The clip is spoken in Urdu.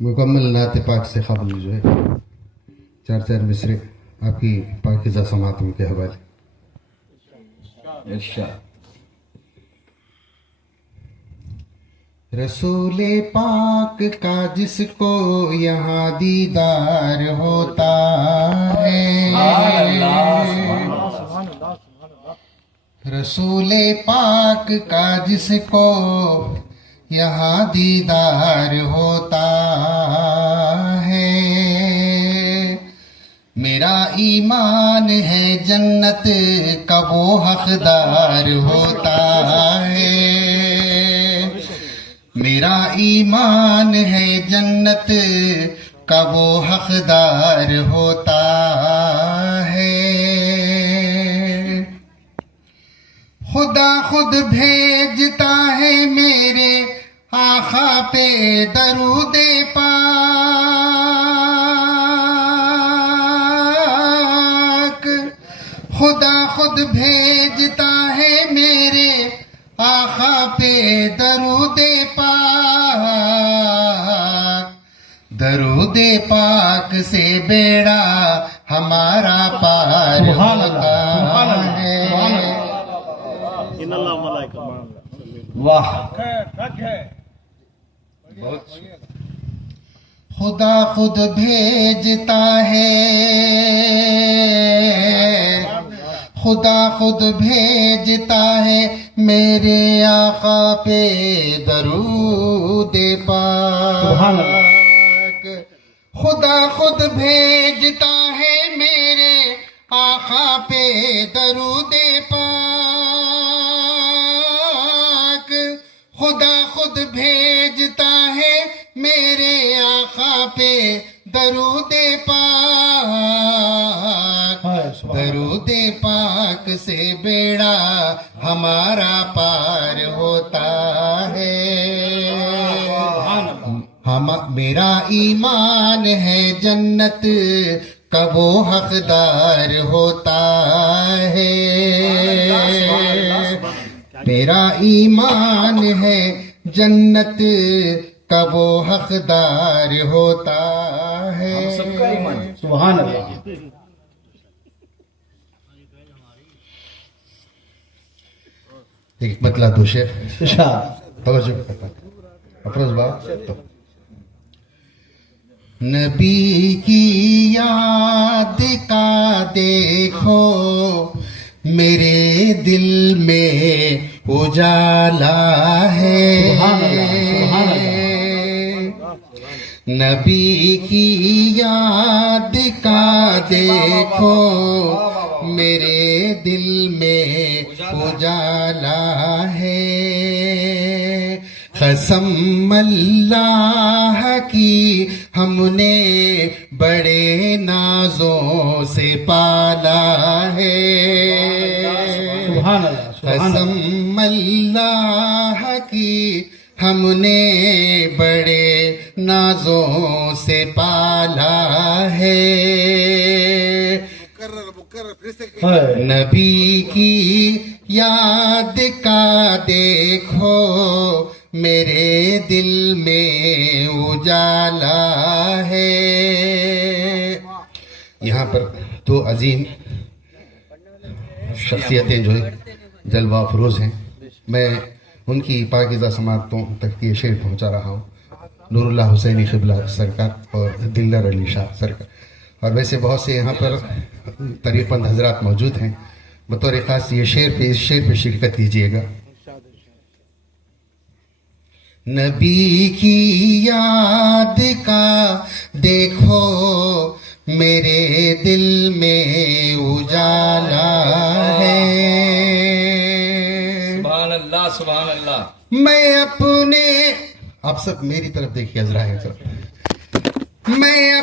مکمل نعت پاک سے قبل جو ہے چار چار مصرے آپ کی پاکیزہ سماعتوں کے حوالے. ارشاد. رسول پاک کا جس کو یہاں دیدار ہوتا ہے، رسول پاک کا جس کو یہاں دیدار ہوتا ہے، میرا ایمان ہے جنت کا وہ حقدار ہوتا ہے، میرا ایمان ہے جنت کا وہ حقدار ہوتا ہے. خدا خود بھیجتا ہے میرے آقا پہ درود پاک، خدا خود بھیجتا ہے میرے آقا پہ درود پاک، درود پاک سے بیڑا ہمارا پار ہوتا ہے. واہ. خدا خود بھیجتا ہے، خدا خود بھیجتا ہے میرے آقا پہ درود پاک، خدا خود بھیجتا ہے میرے آقا پہ درود پاک، خدا خود بھیجتا ہے میرے آقا پہ درود پاک، درود پاک سے بیڑا ہمارا پار ہوتا ہے. میرا ایمان ہے جنت کا وہ حقدار ہوتا ہے، میرا ایمان ہے جنت کا وہ حقدار ہوتا ہے. سبحان اللہ. ایک مطلع دو شیخ ارشاد. توجہ کرتا افروز بابا. نبی کی یاد کا دیکھو میرے دل میں اجالا ہے، نبی کی یاد کا دیکھو میرے دل میں اجالا ہے. قسم اللہ کی ہم نے بڑے نازوں سے پالا ہے، قسم اللہ کی ہم نے بڑے نازوں سے پالا ہے. نبی کی یاد کا دیکھو میرے دل میں اجالا ہے. یہاں پر دو عظیم شخصیتیں جو جلوہ افروز ہیں، میں ان کی پاکیزہ سماعتوں تک یہ شعر پہنچا رہا ہوں. نور اللہ حسینی قبلہ سرکار اور دلدار علی شاہ سرکار، اور ویسے بہت سے یہاں پر طریقند حضرات موجود ہیں. بطور خاص یہ شعر پہ اس شعر پہ شرکت کیجیے گا. نبی کی یاد کا دیکھو میرے دل میں اجالا ہے. سبحان اللہ. سبحان اللہ. میں اپنے آپ سب میری طرف دیکھیے، عذرا ہے طرف میں